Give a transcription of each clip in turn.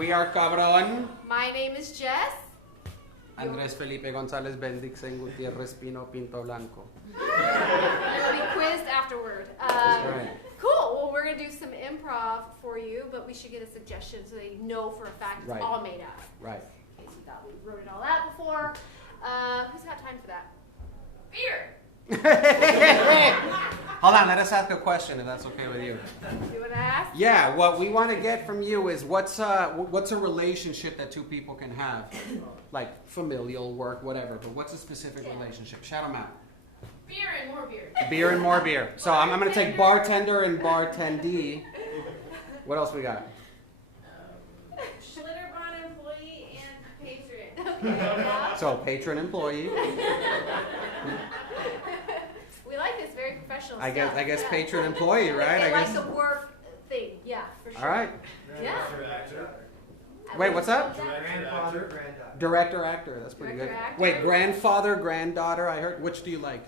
We are Cabron. My name is Jess. Andrés Felipe González Bendixen Gutierrez Pino Pinto Blanco. You'll be quizzed afterward. That's right. Cool. Well, we're going to do some improv for you, but we should get a suggestion so they know for a fact it's all made up. Right. In case you thought we wrote it all out before. Who's got time for that? Beer. Hold on, let us ask a question if that's okay with you. You want to ask? Yeah, what we want to get from you is what's a relationship that two people can have? Like familial, work, whatever, but what's a specific relationship? Shout them out. Beer and more beer. Beer and more beer. So I'm going to take bartender and bartendee. What else we got? Schlitterbahn employee and patron. Okay. So patron employee. We like this very professional I stuff. guess Yeah. patron employee, right? They I guess. like the work thing. Yeah, for sure. All right. Yeah. Wait, what's up? Grandfather, granddaughter. Director, actor. That's pretty Director, good. actor. Wait, grandfather, granddaughter. I heard. Which do you like?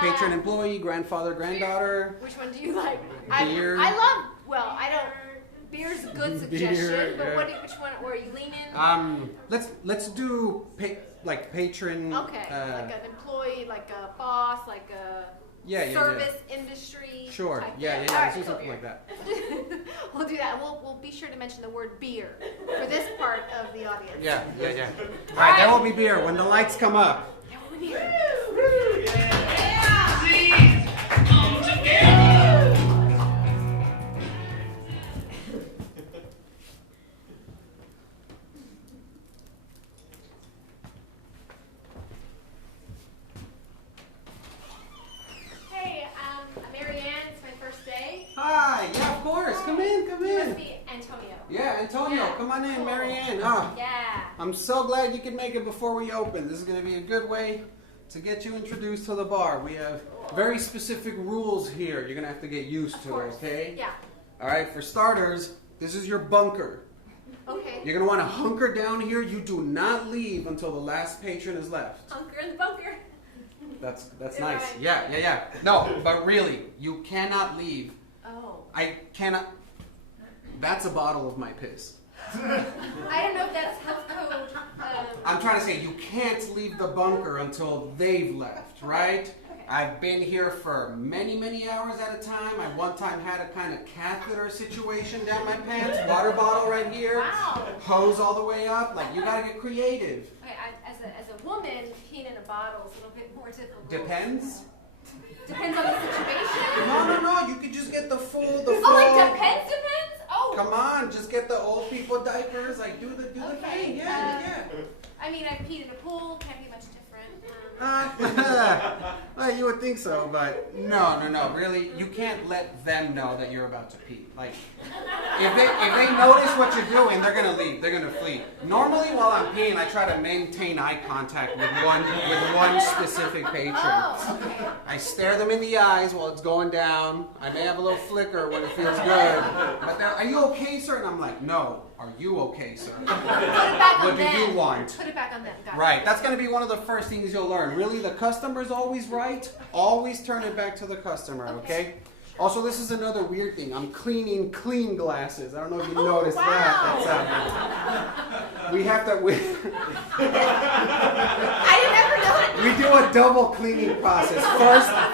Patron employee, grandfather, granddaughter. Which one do you like? Beer. I love. Well, I don't. Beer's a good suggestion, Beer, but yeah. which one? Or are you leaning? Let's do patron. Okay, like an employee, like a boss, like a service industry. Sure. type Yeah. thing. Let's Alright, do cool. something like that. We'll do that. We'll be sure to mention the word beer for this part of the audience. Yeah. All right, there will be beer when the lights come up. There will be beer. Hey, I'm Marianne. It's my first day. Hi. Yeah, of course. Come in. You must be Antonio. Yeah, Antonio, Yeah. come on in. Cool. Marianne. Yeah. I'm so glad you could make it before we open. This is going to be a good way to get you introduced to the bar. We have very specific rules here. You're going to have to get used to, course. okay? Yeah. All right, for starters, this is your bunker. Okay. You're going to want to hunker down here. You do not leave until the last patron is left. Hunker in the bunker. That's Is nice. that right? Yeah. No, but really, you cannot leave. Oh. I cannot. That's a bottle of my piss. I don't know if that's health code. I'm trying to say you can't leave the bunker until they've left, right? Okay. I've been here for many, many hours at a time. I one time had a kind of catheter situation down my pants, water bottle right here, Wow. hose all the way up. Like, you gotta get creative. Okay, as a woman, peeing in a bottle is a little bit more difficult. Depends. Depends on the situation. No. You could just get the full. Oh, like depends. Oh. Come on, just get the old people diapers. Like, do the thing. Yeah. I mean, I've peed in a pool. Can't be much different. Well, you would think so, but no. Really, you can't let them know that you're about to pee. Like, if they notice what you're doing, they're gonna leave. They're gonna flee. Normally, while I'm peeing, I try to maintain eye contact with one specific patron. Oh, okay. I stare them in the eyes while it's going down. I may have a little flicker when it feels good. But they're, are you okay, sir? And I'm like, no. Are you okay, sir? Put it back on What do them. you want? Put it back on them. Got it. Right, that's going to be one of the first things you'll learn. Really, the customer's always right. Always turn it back to the customer, okay? Also, this is another weird thing. I'm cleaning clean glasses. I don't know if you noticed that. That's we have to. I didn't ever know it. We do a double cleaning process.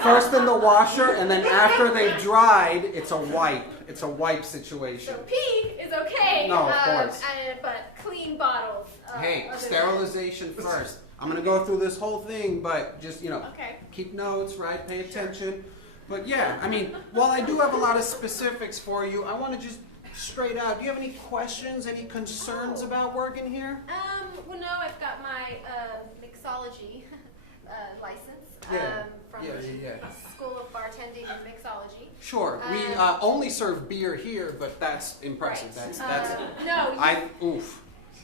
First in the washer, and then after they've dried, it's a wipe. It's a wipe situation. So pee is okay. No, of course. But clean bottles. Hey, other than- sterilization first. I'm going to go through this whole thing, but just, Okay. keep notes, right? Pay attention. But yeah, I mean, while I do have a lot of specifics for you, I want to just straight out, do you have any questions, any concerns about working here? Well, no, I've got my mixology license from School of Bartending and Mixology. Sure. We only serve beer here, but that's impressive. Right. That's No.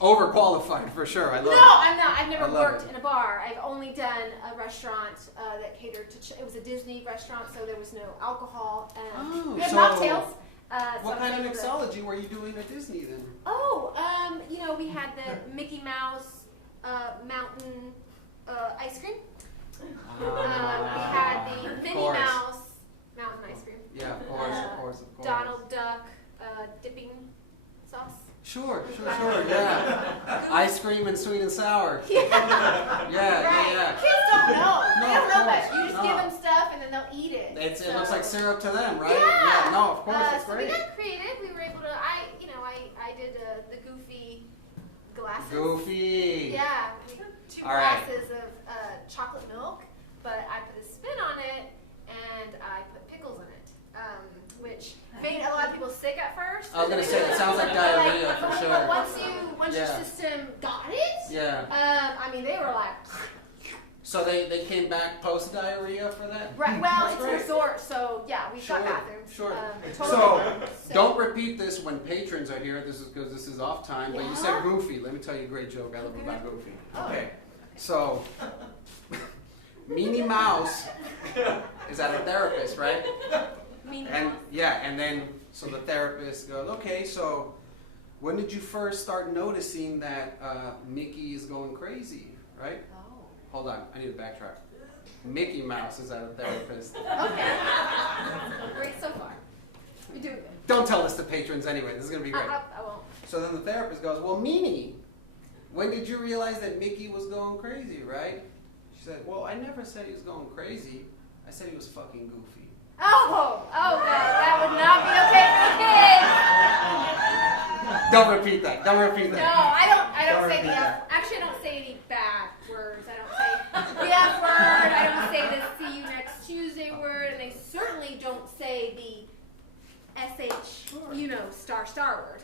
overqualified for sure. I love No, it. I'm not. I've never I love worked it. in a bar. I've only done a restaurant that catered to. It was a Disney restaurant, so there was no alcohol. We had so mocktails. What kind of mixology were you doing at Disney then? We had the Mickey Mouse Mountain ice cream. We had the Minnie course. Mouse Mountain ice cream. Yeah, of course. Donald Duck dipping sauce. Sure, yeah. Ice cream and sweet and sour. Yeah. Yeah. Kids don't know. No, They don't know of much. course, You just no. give them stuff and then they'll eat it. It looks like syrup to them, right? Yeah. No, of course, it's so great. we got creative. We were able to. I did the goofy glasses. Goofy. Yeah. Two All right. glasses of chocolate milk, but I put a spin on it and I put pickles in it, which made a lot of people sick at first. I was gonna say, it sounds like diarrhea for sure. But once your system got it, I mean, they were like. So they came back post diarrhea for that? Right. Well, That's it's great. a resort, so yeah, we've got Sure, bathrooms. sure. Totally. So don't repeat this when patrons are here. This is because this is off time. But you said Yeah. goofy. Let me tell you a great joke I love about goofy. Oh. Okay. So Minnie Mouse is at a therapist, right? And then so the therapist goes, okay, so when did you first start noticing that Mickey is going crazy, right? Oh. Hold on, I need to backtrack. Mickey Mouse is at a therapist. Okay. Great so far. You're doing good. Don't tell this to patrons anyway. This is gonna be great. I won't. So then the therapist goes, well, Minnie, when did you realize that Mickey was going crazy, right? She said, well, I never said he was going crazy. I said he was fucking goofy. Oh, no, that would not be okay for kids. Don't repeat that. Don't repeat No, that. I don't Don't say the repeat F. Actually, I don't say any bad words. I don't say the F word. I don't say the see you next Tuesday word, and they certainly don't say the SH, star word.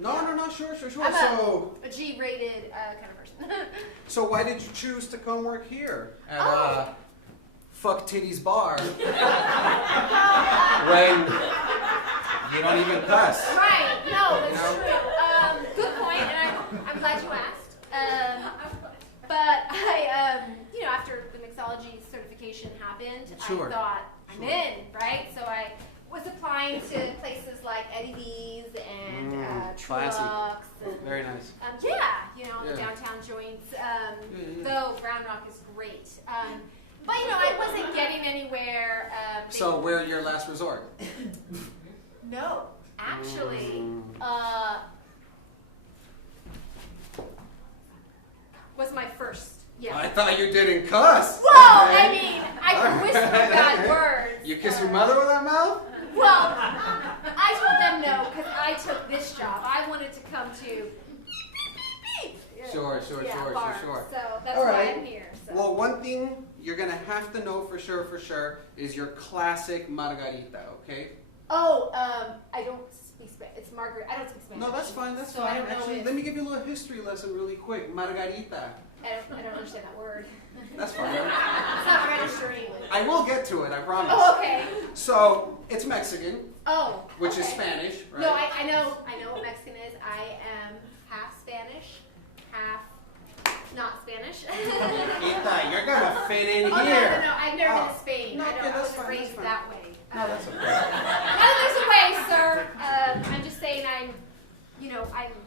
No, sure. I'm So, a G-rated kind of person. so why did you choose to come work here at Fuck Titties Bar when you don't even cuss? Right. No, that's true. Good point, and I'm glad you asked. But I, after the mixology certification happened, Sure. I thought I'm in, right? So I was applying to places like Eddie V's and classy. Trucks. And, Very nice. the Yeah. downtown joints. Though Brown Rock is great. But I wasn't getting anywhere. So where your last resort? No, actually, was my first. Yeah. I thought you didn't cuss. Well, I mean, I can whisper bad words. You kiss your mother with that mouth? Well, I told them no because I took this job. I wanted to come to beep. Sure. Bars. So that's All why right. I'm here. So. Well, one thing you're gonna have to know for sure, is your classic margarita, okay? Oh, I don't speak Spanish. It's Margaret. I don't speak Spanish. No, that's fine. That's so fine. I don't know Actually, if- let me give you a little history lesson really quick. Margarita. I don't understand that word. That's fine. It's not registering. I will get to it. I promise. Oh, okay. So it's Mexican, Oh. which is okay. Spanish, right? No, I know what Mexican is. I am half Spanish, half not Spanish. Margarita, you're gonna fit in Oh, here. no. I've never been Oh. to Spain. No, I okay, that's wasn't fine, raised that's fine. that way. No, that's okay. Now there's a way, sir. I'm just saying I'm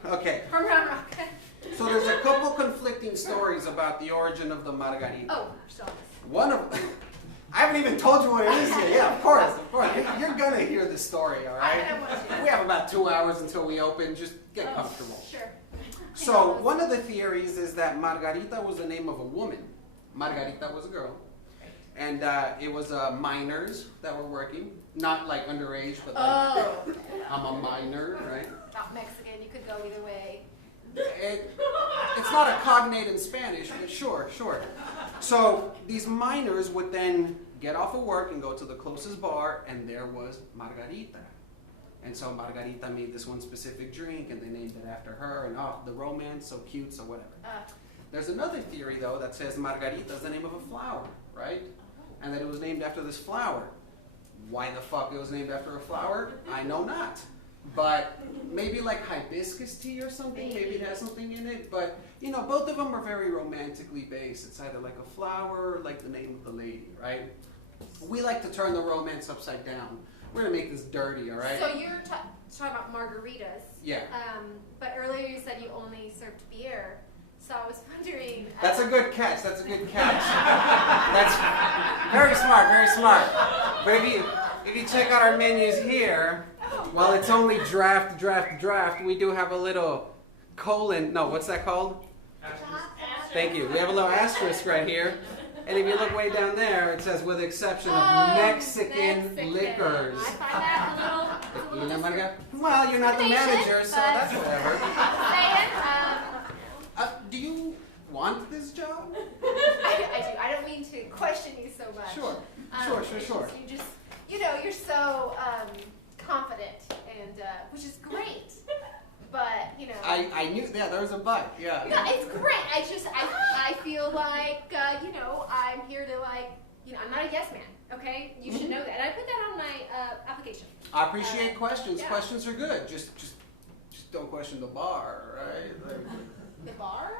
Okay. from Round Rock. So there's a couple conflicting stories about the origin of the margarita. Oh, sorry. One of I haven't even told you what it is yet. Yeah, of course. You're gonna hear the story, all right? I want to. We have about 2 hours until we open. Just get comfortable. Sure. So one of the theories is that Margarita was the name of a woman. Margarita was a girl. And it was minors that were working. Not like underage, but like I'm a minor, right? Not Mexican. You could go either way. It's not a cognate in Spanish, but sure. So these miners would then get off of work and go to the closest bar, and there was Margarita. And so Margarita made this one specific drink, and they named it after her, and the romance, so cute, so whatever. There's another theory, though, that says Margarita is the name of a flower, right? And that it was named after this flower. Why the fuck it was named after a flower, I know not. But maybe like hibiscus tea or something, maybe it has something in it. But, both of them are very romantically based. It's either like a flower or like the name of the lady, right? We like to turn the romance upside down. We're going to make this dirty, all right? So you're talking about margaritas. Yeah. But earlier you said you only served beer. So I was wondering. That's a good catch. That's very smart. But if you check out our menus here, while it's only draft, we do have a little colon. No, what's that called? Thank you. We have a little asterisk right here. And if you look way down there, it says with the exception of Mexican liquors. I find that a little Well, you're not the manager, so that's whatever. saying, Do you want this job? I do. I don't mean to question you so much. Sure. It's just, you just, you're so confident, and which is great. But I knew. Yeah, there was a but. Yeah. no, it's great. I feel like I'm here to I'm not a yes man. Okay, you should know that. And I put that on my application. I appreciate questions. Yeah. Questions are good. Just don't question the bar, right? Like, The bar?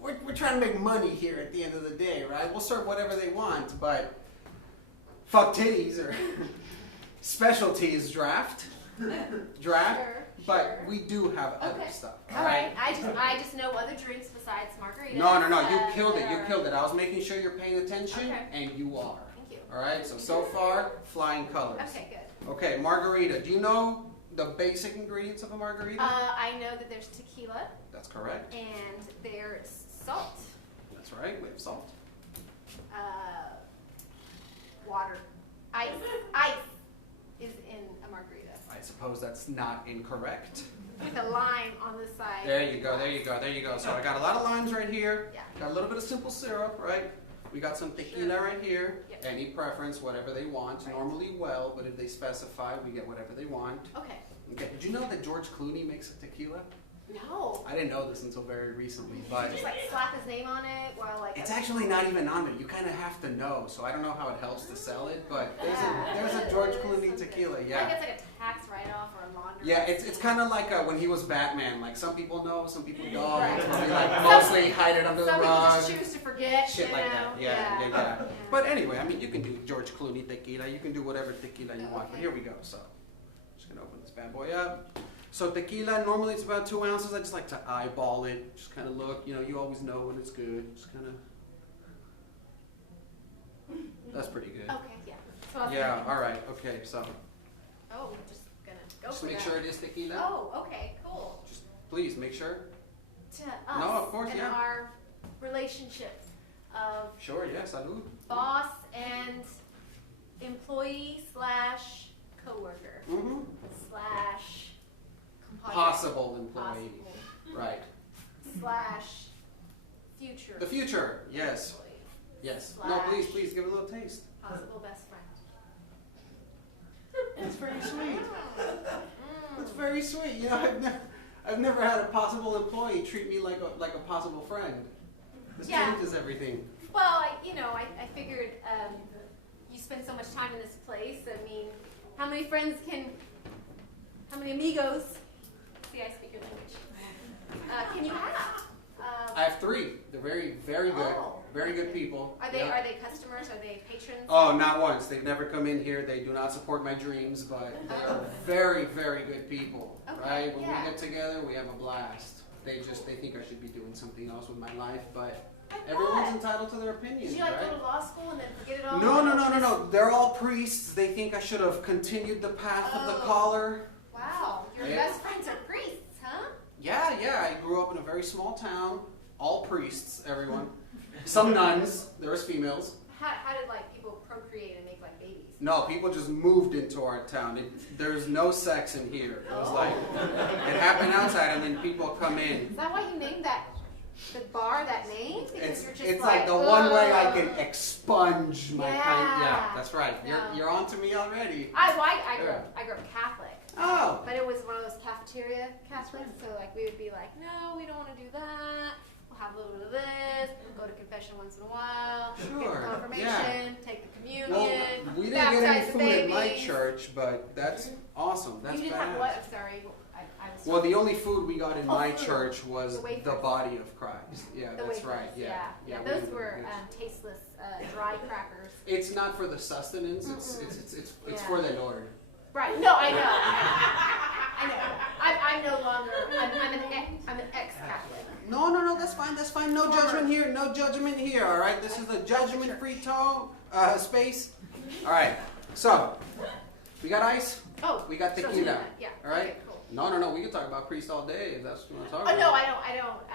we're trying to make money here at the end of the day, right? We'll serve whatever they want, but fuck titties or specialties draft. Sure, But sure. we do have other Okay. stuff. All right. I just know other drinks besides margaritas. No. You killed it. that You are- killed it. I was making sure you're paying attention, Okay. and you are. Thank you. All right. So far, flying colors. Okay, good. Okay, margarita. Do you know the basic ingredients of a margarita? I know that there's tequila That's correct. and there's salt, That's right. We have salt. water, ice. Ice is in a margarita I suppose that's not incorrect. with a lime on the side. There you go. So I got a lot of limes right here. Yeah. Got a little bit of simple syrup, right? We got some tequila right here. Yep. Any preference, whatever they want. Right. Normally well, but if they specify, we get whatever they want. Okay. Okay. Did you know that George Clooney makes a tequila? No. I didn't know this until very recently, Did but you just slap his name on it while it's actually not even on it. You kind of have to know. So I don't know how it helps to sell it, but there's a George Clooney tequila. I think Yeah. it's like a tax write-off or a laundry. Yeah, it's kind of like when he was Batman. Like some people know, some people don't. Right. They like mostly hide it under the Some people rug. just choose to forget. Shit like that. Yeah. Yeah. But anyway, I mean, you can do George Clooney tequila. You can do whatever tequila you want. But Okay. here we go. So, just gonna open this bad boy up. So tequila, normally it's about 2 ounces. I just like to eyeball it. Just kind of look. You always know when it's good. Just kind of. That's pretty good. Okay, yeah. That's what I was Yeah. thinking. All right. Okay. So, Oh, we're just gonna go just for make that. sure it is tequila. Oh, okay, cool. Just please make sure. To us No, of course, and yeah. our relationship of Sure. Yes, salud. boss and employee slash coworker Mm-hmm. slash compadre. Possible employee. Possible. Right. Slash future The future. Yes. employee. Yes. No, Slash please give it a little taste. Possible best friend. That's very sweet. Mm. That's very sweet. I've never had a possible employee treat me like a possible friend. This Yeah. changes everything. Well, I figured you spend so much time in this place. I mean, how many amigos? See, I speak your language. Can you have? I have 3. They're very, very good. Oh. Very good people. Are they Yeah. are they customers? Are they patrons? Oh, not once. They've never come in here. They do not support my dreams, but they are very, very good people. Okay, Right? When yeah. we get together, we have a blast. They think I should be doing something else with my life, but I thought. everyone's entitled to their opinions, Did you right? go to law school and then forget it all? No. They're all priests. They think I should have continued the path of the Oh. caller. Wow, your Yeah. best friends are priests, huh? Yeah. I grew up in a very small town. All priests, everyone. Some nuns. There was females. How did people procreate and make babies? No, people just moved into our town. There's no sex in here. It was it happened outside, and then people come in. Is that why you named the bar that name? Because you're just It's like the one way I "Ugh." can expunge my kind. Yeah, Yeah. that's right. No. You're on to me already. I grew up Catholic. Oh. But it was one of those cafeteria Catholics, so we would be like, no, we don't want to do that. We'll have a little bit of this, go to confession once in a while, get Sure, the confirmation, yeah. take the communion, Well, we didn't get any baptize the food at my babies. church, but that's awesome. That's You didn't badass. have what? I'm sorry. I was Well, the only food we got in Oh, my food. church was The wafers. the body of Christ. Yeah, the that's wafers, right. Yeah, yeah. we Those didn't- were tasteless, dry crackers. It's not for the sustenance. It's Yeah. for the Lord. Right. No, I know. I know. I'm no longer. I'm an ex-Catholic. No, that's fine. That's fine. No judgment here. No judgment here. All right. This is a judgment-free space. All right. So, We got ice. Oh, We got still tequila. doing that, yeah. All right. Okay, cool. No. We can talk about Priest all day if that's what you want to talk Oh about. no, I don't want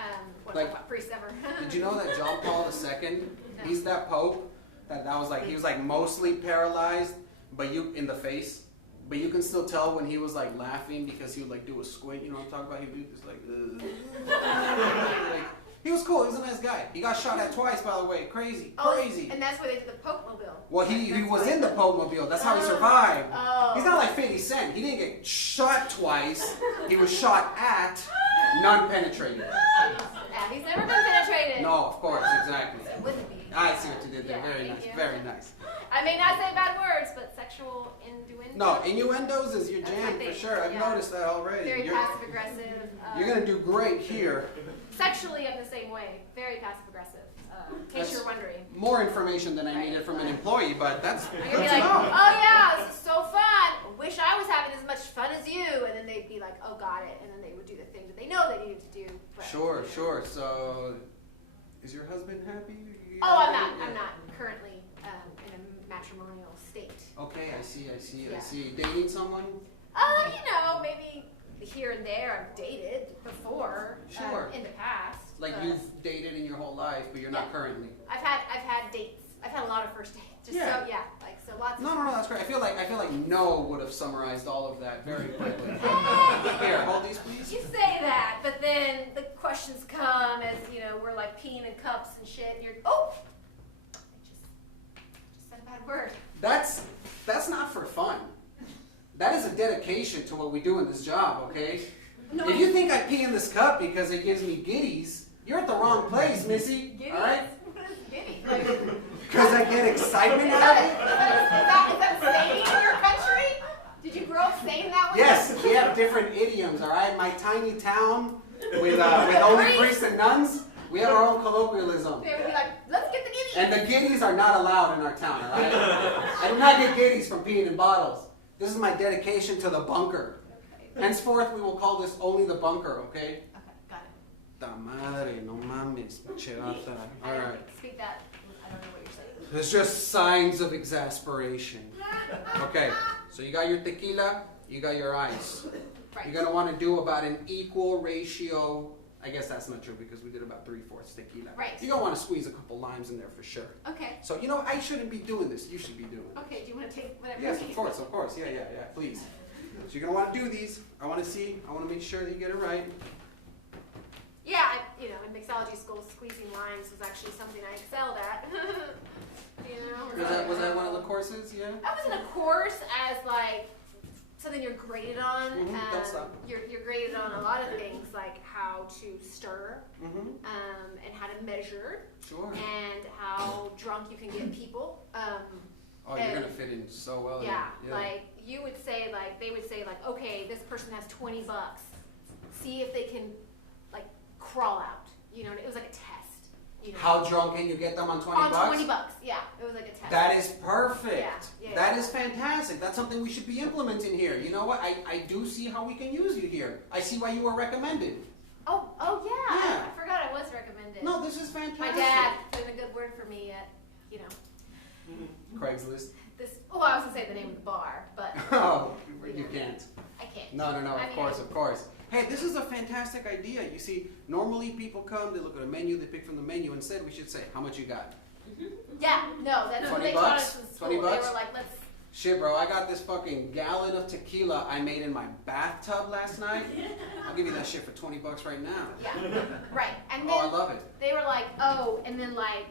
to Like- talk about priests ever. Did you know that John Paul II? No. He's that pope that was like he was like mostly paralyzed, but you in the face. But you can still tell when he was like laughing because he would like do a squint. You know what I'm talking about? He'd do this like, he was cool. He was a nice guy. He got shot at twice, by the way. Crazy. And that's where they did the Pope Mobile. Well, he was in the Pope Mobile. That's how he survived. Oh. He's not like 50 Cent. He didn't get shot twice. He was shot at, none penetrated. Yeah, he's never been penetrated. No, of course, exactly. So it wouldn't be. I see what you did there. Yeah, Very thank nice. you. Very nice. I may not say bad words, but sexual innuendo. No, innuendos is your That's my jam for thing, sure. I've yeah. noticed that already. Very You're, passive aggressive. you're gonna do great here. Sexually, I'm the same way. Very passive aggressive. In case That's- you're wondering. More information than I Right. needed from an employee, but that's I'm good gonna be to like, know. oh yeah, this is so fun. Wish I was having as much fun as you. And then they'd be like, oh, got it. And then they would do the thing that they know they needed to do. But, Sure, you know. sure. So, is your husband happy? Oh, I'm not. I'm not currently in a matrimonial state. Okay, I see. I Yeah. see. Dating someone? You know, maybe here and there I've dated before. Sure. In the past. Like but you've dated in your whole life, but you're not Yeah. currently. I've had dates. I've had a lot of first dates. Just Yeah. so yeah, like so lots. No, that's great. I feel like Noah would have summarized all of that very quickly. Here, hold these, please. You say that, but then the questions come as you know we're like peeing in cups and shit, and you're I just said a bad word. That's not for fun. That is a dedication to what we do in this job, okay? No, If you think I pee in this cup because it gives me giddies, you're at the wrong place, Missy. Giddy. All right? What is giddy? Like, is Because I get excitement out of it. that saying in your country? Did you grow up saying that? Yes, we have different idioms, all right? My tiny town with only priests and nuns, we have our own colloquialism. They would be like, let's get the giddy. And the giddies are not allowed in our town, all right? I do not get giddies from peeing in bottles. This is my dedication to the bunker. Okay. Henceforth, we will call this only the bunker, okay? Okay, got it. Ta madre, no mames, chevata. I All don't right. speak that. I don't know what you're saying. It's just signs of exasperation. Okay, so you got your tequila, you got your ice. Right. You're gonna want to do about an equal ratio. I guess that's not true because we did about 3/4 tequila. Right. You're gonna want to squeeze a couple limes in there for sure. Okay. So you know, I shouldn't be doing this. You should be doing it. Okay. Do you want to take whatever? Yes, you of need? course. Yeah, please. So you're gonna want to do these. I want to make sure that you get it right. Yeah, in mixology school, squeezing limes was actually something I excelled at. Was that one of the courses? Yeah. I was in a course as like something you're graded on. Don't stop. You're graded on a lot of things like how to stir, Mm-hmm. and how to measure, Sure. and how drunk you can get people. Oh, you're gonna fit in so well. Yeah, Yeah. like you would say, like they would say, like, okay, this person has $20. See if they can, like, crawl out. It was like a test. How drunk can you get them on 20 on bucks? $20, yeah, it was like a test. That is perfect. Yeah, That is fantastic. That's something we should be implementing here. You know what? I do see how we can use you here. I see why you were recommended. Oh yeah. Yeah. I forgot I was recommended. No, this is fantastic. My dad put in a good word for me at, Craigslist. this. Oh, I was gonna say the name of the bar, but Oh, you can't. I can't. No, I of mean, course. Hey, this is a fantastic idea. You see, normally people come, they look at a menu, they pick from the menu. Instead, we should say, how much you got? Yeah, no, that's what 20 they taught bucks? us in school. 20 bucks? They were like, let's. Shit, bro, I got this fucking gallon of tequila I made in my bathtub last night. I'll give you that shit for 20 bucks right now. Yeah, right. And then Oh, I love it. they were like, oh, and then like,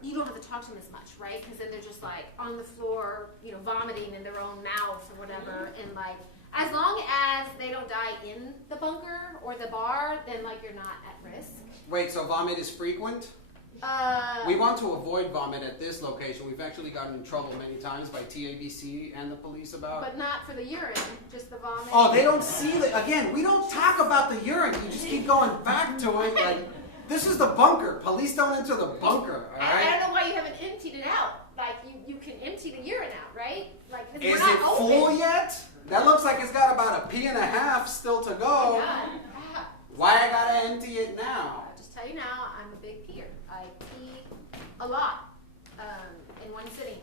you don't have to talk to them as much, right? Because then they're just like on the floor, vomiting in their own mouth or whatever. And like, as long as they don't die in the bunker or the bar, then like you're not at risk. Wait, so vomit is frequent? We want to avoid vomit at this location. We've actually gotten in trouble many times by TABC and the police about. But not for the urine, just the vomit. Oh, they don't see it. Again, we don't talk about the urine. You just keep going back to it. Like, this is the bunker. Police don't enter the bunker, all I right? don't know why you haven't emptied it out. Like, you can empty the urine out, right? Like, 'cause Is we're not it open. full yet? That looks like it's got about a pee and a half still to Oh, go. God. Why I gotta empty it now? I'll just tell you now, I'm a big peer. I pee a lot in one sitting.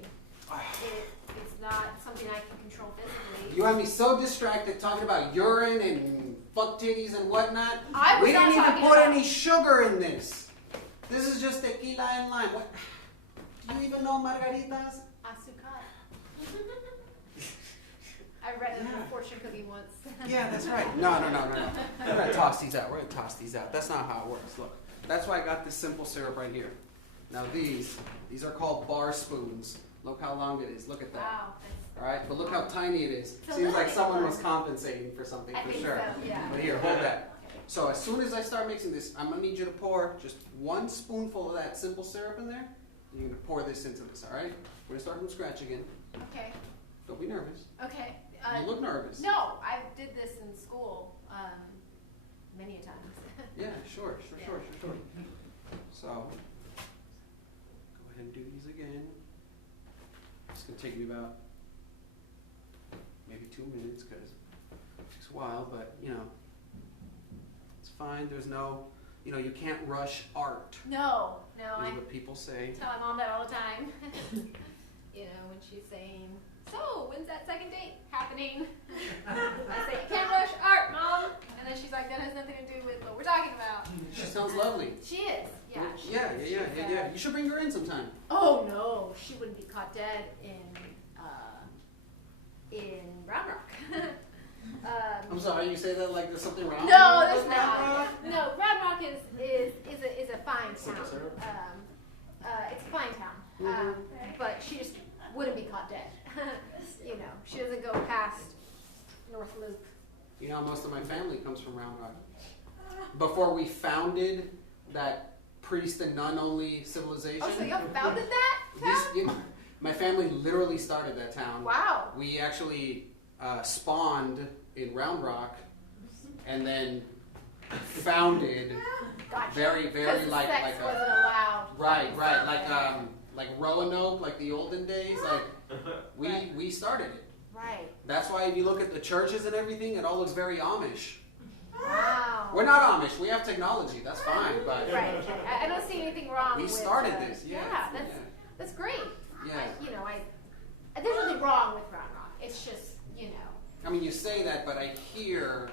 It's not something I can control physically. You have me so distracted talking about urine and fuck titties and whatnot. I was We not didn't even talking put about- any sugar in this. This is just tequila and lime. What? Do you even know margaritas? Azúcar. I read it in a fortune cookie once. Yeah, that's right. No. We're gonna toss these out. That's not how it works. Look, that's why I got this simple syrup right here. Now these are called bar spoons. Look how long it is. Look at that. Wow. All right, but look how tiny it is. It's a Seems little like bit someone fun. was compensating for something I for think sure. so, yeah. But here, hold that. So as soon as I start mixing this, I'm gonna need you to pour just 1 spoonful of that simple syrup in there. You're gonna pour this into this. All right? We're gonna start from scratch again. Okay. Don't be nervous. Okay. You look nervous. No, I did this in school many a times. Yeah, sure. So, go ahead and do these again. It's gonna take me about maybe 2 minutes because it takes a while, but it's fine. There's no, you can't rush art. No, I Is what people say. tell my mom that all the time. When she's saying, "So, when's that second date happening?" I say, "You can't rush art, Mom." And then she's like, "That has nothing to do with what we're talking about." She sounds lovely. She is, yeah. She Yeah. is. She's, You should bring her in sometime. Oh no, she wouldn't be caught dead in Round Rock. I'm sorry, you say that like there's something wrong? No, with there's Round not. Rock? No, Round Rock is a fine Simple town. syrup? It's a fine town. Mhm. But she just wouldn't be caught dead. She doesn't go past North Loop. Most of my family comes from Round Rock. Before we founded that priest and nun only civilization. Oh, so you founded that town? My family literally started that town. Wow. We actually spawned in Round Rock and then founded Gotcha. very, very Because like sex a wasn't allowed. right like Roanoke, like the olden days. Like Right. we started it. Right. That's why if you look at the churches and everything, it all looks very Amish. Wow. We're not Amish. We have technology. That's fine, but Right. I don't see anything wrong we with started this. Yeah. That's great. Yeah. There's nothing wrong with Round Rock. It's just, I mean, you say that, but I hear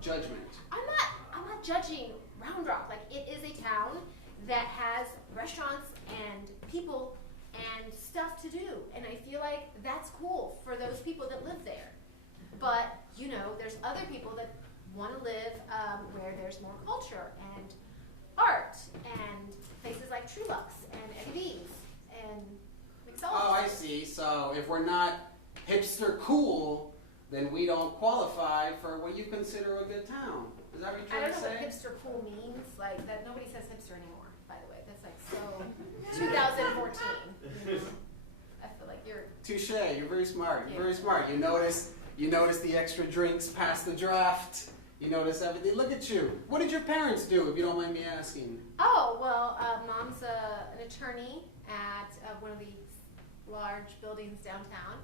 judgment. I'm not judging Round Rock. Like, it is a town that has restaurants and people and stuff to do. And I feel like that's cool for those people that live there. But, there's other people that want to live where there's more culture and art and places like Trulux and Eddie V's and mixology. Oh, I see. So if we're not hipster cool, then we don't qualify for what you consider a good town. Is that what you're I trying don't to know say? what hipster cool means. Like that, nobody says hipster anymore. By the way, that's like so 2014. I feel like you're. Touche. You're very smart. You're very smart. You notice the extra drinks past the draft. You notice everything. Look at you. What did your parents do, if you don't mind me asking? Oh well, mom's an attorney at one of these large buildings downtown.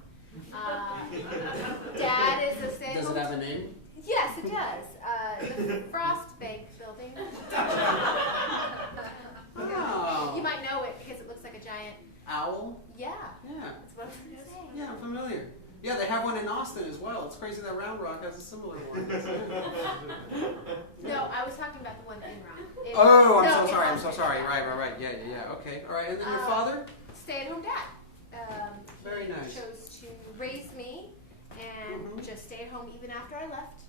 Dad is a stay-at-home. Does it have a name? Yes, it does. The Frost Bank building. Oh. You might know it because it looks like a giant. Owl? Yeah. Yeah. That's what I was gonna say. Yeah, I'm familiar. Yeah, they have one in Austin as well. It's crazy that Round Rock has a similar one. No, I was talking about the one in Round. Oh, I'm No, so sorry. in I'm so Round. sorry. Right. Yeah. Okay. All right. And then your father? Stay-at-home dad. Very He nice. chose to raise me and Mhm. just stay at home even after I left.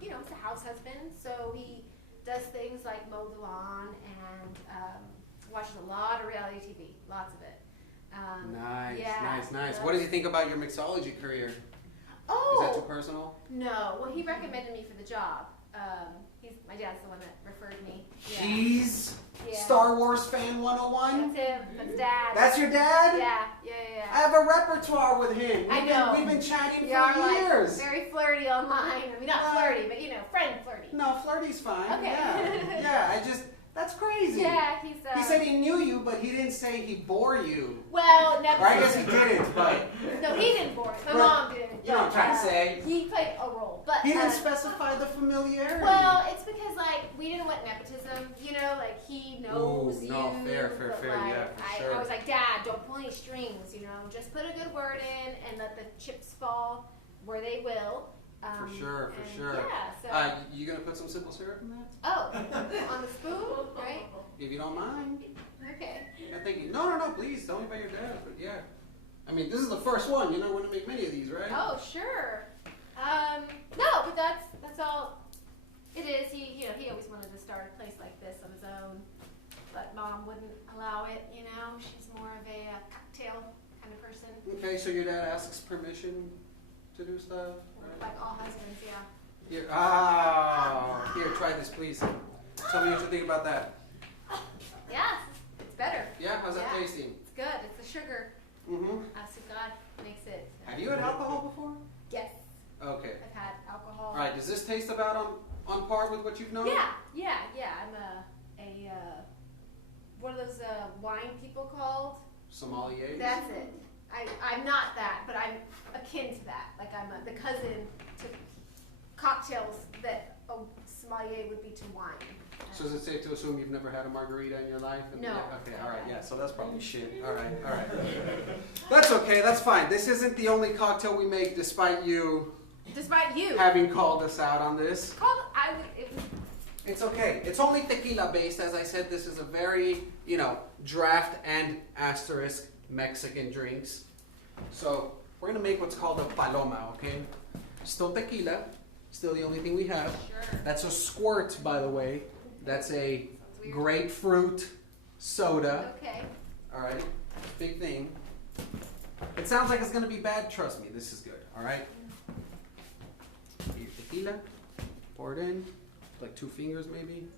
He's a house husband, so he does things like mow the lawn and watches a lot of reality TV, lots of it. Nice. Yeah. What did you think about your mixology career? Is that too Oh personal? no! Well, he recommended me for the job. My dad's the one that referred me. Yeah. He's Yeah. Star Wars fan 101. That's him. That's Dad. That's your dad? Yeah. I have a repertoire with him. I know. We've been chatting We for are years. like very flirty online. I mean, not flirty, but friend flirty. No, flirty's fine. Okay. Yeah. That's crazy. Yeah, He said he knew you, but he didn't say he bore you. Well, never. Or I guess he didn't, but No, he didn't bore it. My mom did. You know what I'm trying to say. He played a role, but He didn't specify the familiarity. well, it's because like we didn't want nepotism, you know, like he knows Ooh, no, you. fair, but, yeah, for sure. I was like, Dad, don't pull any strings, you know, just put a good word in and let the chips fall where they will. For sure. Yeah, so. You gonna put some simple syrup in that? Oh, on the spoon, right? If you don't mind. Okay. I'm thinking, no, please, tell me about your dad. But yeah. I mean, this is the first one. You're not going to make many of these, right? Oh, sure. No, but that's all it is. He always wanted to start a place like this on his own, but Mom wouldn't allow it, you know. She's more of a cocktail kind of person. Okay, so your dad asks permission to do stuff? Right? Like all husbands, yeah. Here, try this, please. Tell me what you think about that. Yes, it's better. Yeah, how's that Yeah. tasting? It's good. It's the sugar. Mm-hmm. So God makes it. Have you had alcohol before? Yes, Okay. I've had alcohol. All right, does this taste about on par with what you've known? Yeah. I'm a what are those wine people called? Sommelier? That's it. I'm not that, but I'm akin to that. Like I'm the cousin to cocktails that a sommelier would be to wine. So is it safe to assume you've never had a margarita in your life? No. Yeah, okay, all right, yeah, so that's probably shit. All right. That's okay, that's fine. This isn't the only cocktail we make despite you having called us out on this. It's okay. It's only tequila based. As I said, this is a very, draft and asterisk Mexican drinks. So we're going to make what's called a paloma, okay? Still tequila. Still the only thing we have. Sure. That's a squirt, by the way. That's a grapefruit soda. Okay. All right. Big thing. It sounds like it's going to be bad. Trust me, this is good. All right. Your tequila. Pour it in. Like 2 fingers, maybe.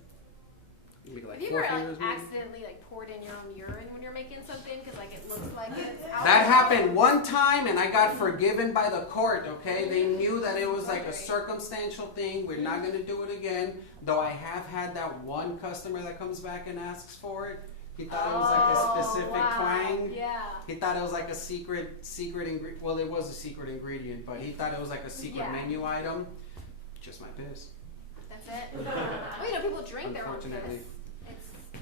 Maybe like Have you 4 ever fingers, maybe. accidentally poured in your own urine when you're making something because it looks like it's alcohol? That happened one time, and I got forgiven by the court. Okay, they knew that it was like a circumstantial thing. We're not going to do it again. Though I have had that one customer that comes back and asks for it. He thought it was like a specific twang. Yeah. He thought it was like a secret ingredient. Well, it was a secret ingredient, but he thought it was like a secret menu item. Just my piss. That's it. Well, people drink their own Unfortunately. piss.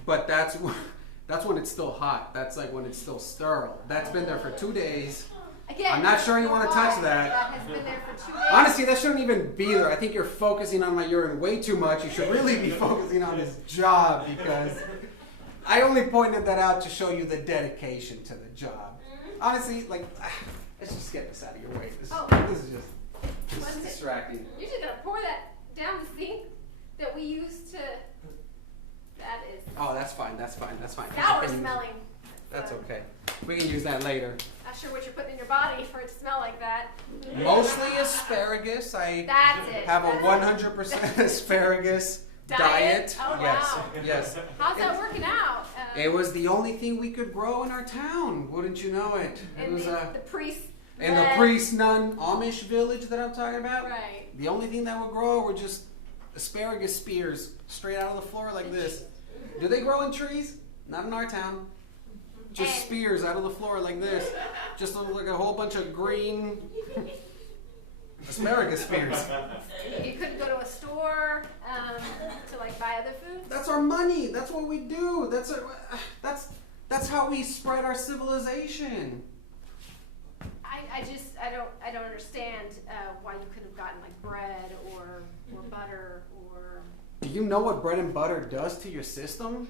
But that's when it's still hot. That's like when it's still sterile. That's been there for 2 days. Again, I'm not sure you want to touch that. That has been there for 2 days. Honestly, that shouldn't even be there. I think you're focusing on my urine way too much. You should really be focusing on this job, because I only pointed that out to show you the dedication to the job. Honestly, let's just get this out of your way. This is distracting. You're just gonna pour that down the sink that we used to. That is. Oh, that's fine. Sour smelling. That's okay. We can use that later. Not sure what you're putting in your body for it to smell like that. Mostly asparagus. I That's it. have a 100% asparagus diet. Oh, Yes, wow. yes. How's that working out? It was the only thing we could grow in our town. Wouldn't you know it? It in was the priest. in the priest nun Amish village that I'm talking about. Right. The only thing that would grow were just asparagus spears straight out of the floor like this. Do they grow in trees? Not in our town. Just And- spears out of the floor like this. Just like a whole bunch of green asparagus spears. You couldn't go to a store to buy other food. That's our money. That's what we do. That's how we spread our civilization. I don't understand why you could have gotten bread or butter or. Do you know what bread and butter does to your system?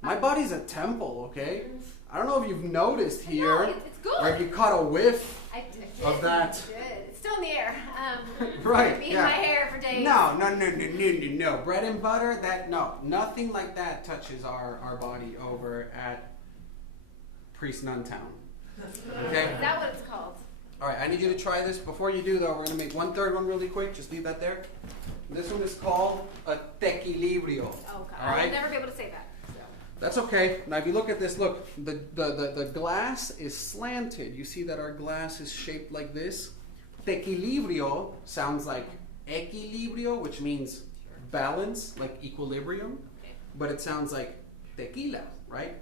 My body's a temple, okay? I don't know if you've noticed here, No, it's good. or if you caught a whiff I did. of that. I did. It's still in the air. Right, Being yeah. my hair for days. No. Bread and butter, nothing like that touches our body over at Priest Nun Town. Okay? Is that what it's called? All right, I need you to try this. Before you do, though, we're going to make 1/3 one really quick. Just leave that there. This one is called a tequilibrio. Oh, God. All I'll right? never be able to say that. So. That's okay. Now, if you look at this, look, the glass is slanted. You see that our glass is shaped like this? Tequilibrio sounds like equilibrio, which means balance, like equilibrium. Okay. But it sounds like tequila, right?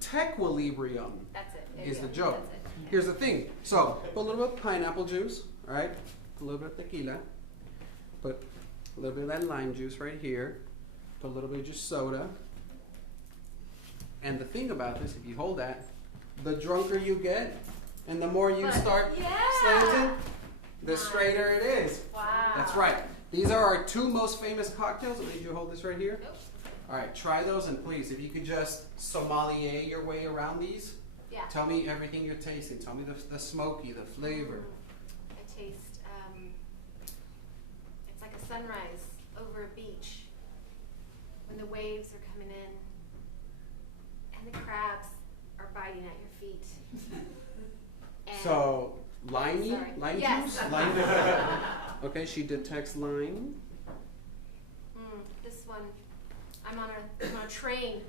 Tequilibrium That's it. There is you the go. joke. That's it. here's the thing. So, put a little bit of pineapple juice, all right? A little bit of tequila. Put a little bit of that lime juice right here. Put a little bit of just soda. And the thing about this, if you hold that, the drunker you get, and the more you start slanting, the straighter it is. Wow. That's right. These are our 2 most famous cocktails. I need you to hold this right here. Nope. All right, try those, and please, if you could just sommelier your way around these. Yeah. Tell me everything you're tasting. Tell me the smoky, the flavor. I taste, it's like a sunrise over a beach when the waves are coming in and the crabs are biting at your feet. And So, limey? Sorry. Lime Yes. juice? Lime. Okay, she detects lime. This one, I'm on a train,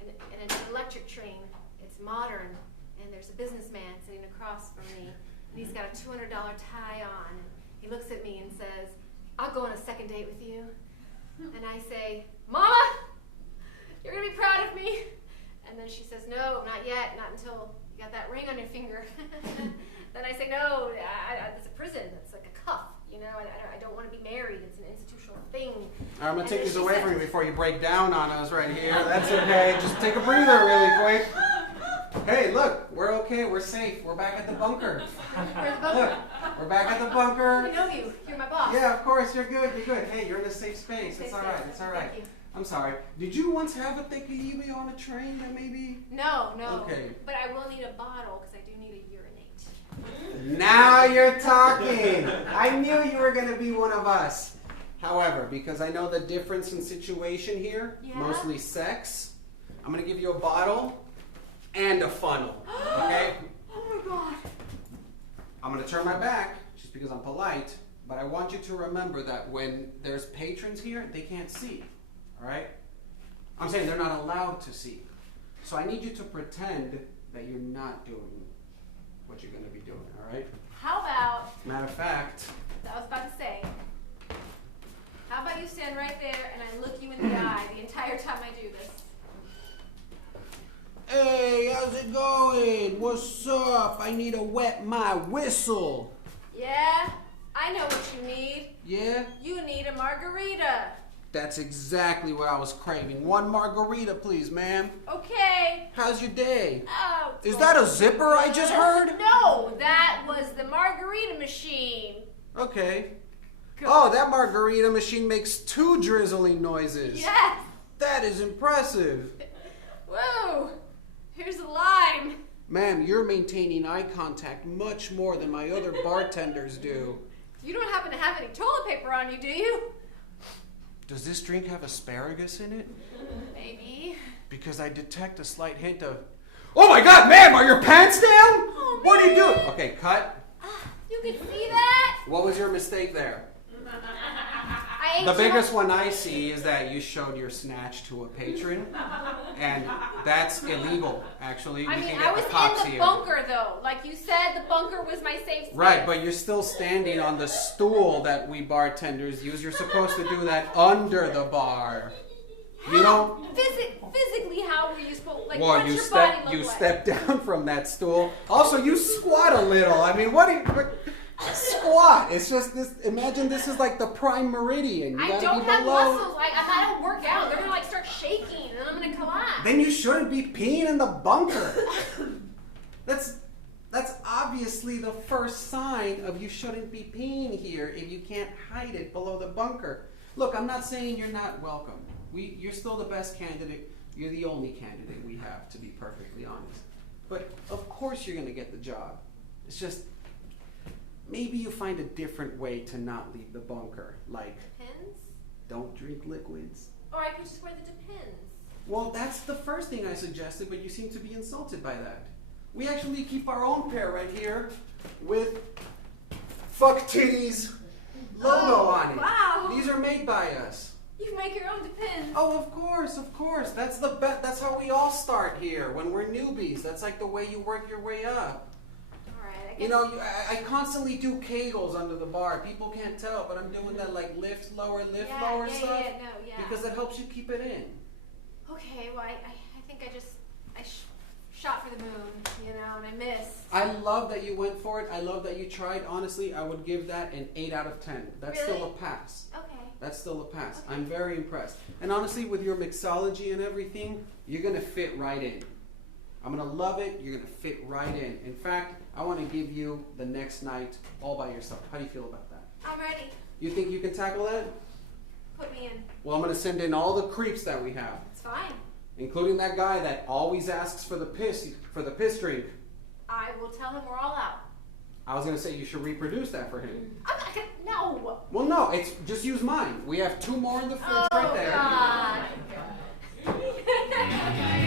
and an electric train. It's modern, and there's a businessman sitting across from me, and he's got a $200 tie on. And he looks at me and says, "I'll go on a second date with you." And I say, "Mama, you're gonna be proud of me." And then she says, "No, not yet, not until you got that ring on your finger." Then I say, "No, it's a prison. It's like a cuff. You know, I don't want to be married. It's an institutional thing." All right, I'm going And to take then these she away says- from you before you break down on us right here. That's okay. Just take a breather really quick. Hey, look, we're okay. We're safe. We're back at the bunker. Where's the bunker? Look, we're back at the bunker. I know you. You're my boss. Yeah, of course. You're good. You're good. Hey, you're in a safe space. Safe It's all right. space. It's all right. Thank you. I'm sorry. Did you once have a tequila on a train that maybe? No. Okay. But I will need a bottle because I do need to urinate. Now you're talking. I knew you were going to be one of us. However, because I know the difference in situation here, Yeah? mostly sex, I'm going to give you a bottle and a funnel. Okay? Oh my God. I'm going to turn my back just because I'm polite, but I want you to remember that when there's patrons here, they can't see. All right? I'm saying they're not allowed to see. So I need you to pretend that you're not doing what you're going to be doing, all right? How about, Matter of fact, I was about to say, how about you stand right there and I look you in the eye the entire time I do this? hey, how's it going? What's up? I need to wet my whistle. Yeah? I know what you need. Yeah? You need a margarita. That's exactly what I was craving. 1 margarita, please, ma'am. Okay. How's your day? Oh. Is that a zipper I just heard? No, that was the margarita machine. Okay. Go. Oh, that margarita machine makes 2 drizzling noises. Yes. That is impressive. Whoa. Here's the lime. Ma'am, you're maintaining eye contact much more than my other bartenders do. You don't happen to have any toilet paper on you, do you? Does this drink have asparagus in it? Maybe. Because I detect a slight hint of... Oh my God, ma'am, are your pants down? Oh, What are you man. doing? Okay, cut. You can see that? What was your mistake there? I ate The too biggest much- one I see is that you showed your snatch to a patron, and that's illegal, actually. I We mean, can I get was the cops in the here. bunker, though. Like you said, the bunker was my safe space. Right, but you're still standing on the stool that we bartenders use. You're supposed to do that under the bar. You don't... Physically, how were you supposed like, Well, what's you your body step look you like? step down from that stool. Also, you squat a little. I mean, what do you squat? It's just this. Imagine this is like the prime meridian. You I gotta don't be have below. muscles. Like, I don't work out. They're gonna like start shaking, and I'm gonna collapse. Then you shouldn't be peeing in the bunker. That's obviously the first sign of you shouldn't be peeing here if you can't hide it below the bunker. Look, I'm not saying you're not welcome. You're still the best candidate. You're the only candidate we have, to be perfectly honest. But of course you're going to get the job. It's just maybe you find a different way to not leave the bunker. Like, Depends. don't drink liquids. Or I could just wear the depends. Well, that's the first thing I suggested, but you seem to be insulted by that. We actually keep our own pair right here with Fuck Titties logo on it. Wow. These are made by us. You make your own depends. Oh, of course, of course. That's the that's how we all start here when we're newbies. That's like the way you work your way up. All right. I guess. You know, I constantly do kegels under the bar. People can't tell, but I'm doing that like lift lower stuff Yeah. because it helps you keep it in. Okay. Well, I think I shot for the moon, you know, and I missed. I love that you went for it. I love that you tried. Honestly, I would give that an 8 out of 10. That's Really? still a pass. Okay. That's still a pass. Okay. I'm very impressed. And honestly, with your mixology and everything, you're going to fit right in. I'm going to love it. You're going to fit right in. In fact, I want to give you the next night all by yourself. How do you feel about that? I'm ready. You think you can tackle that? Put me in. Well, I'm going to send in all the creeps that we have, It's fine. including that guy that always asks for the piss drink. I will tell him we're all out. I was going to say you should reproduce that for him. I'm not gonna, no. Well, no, it's just use mine. We have 2 more in the fridge Oh, right there. God.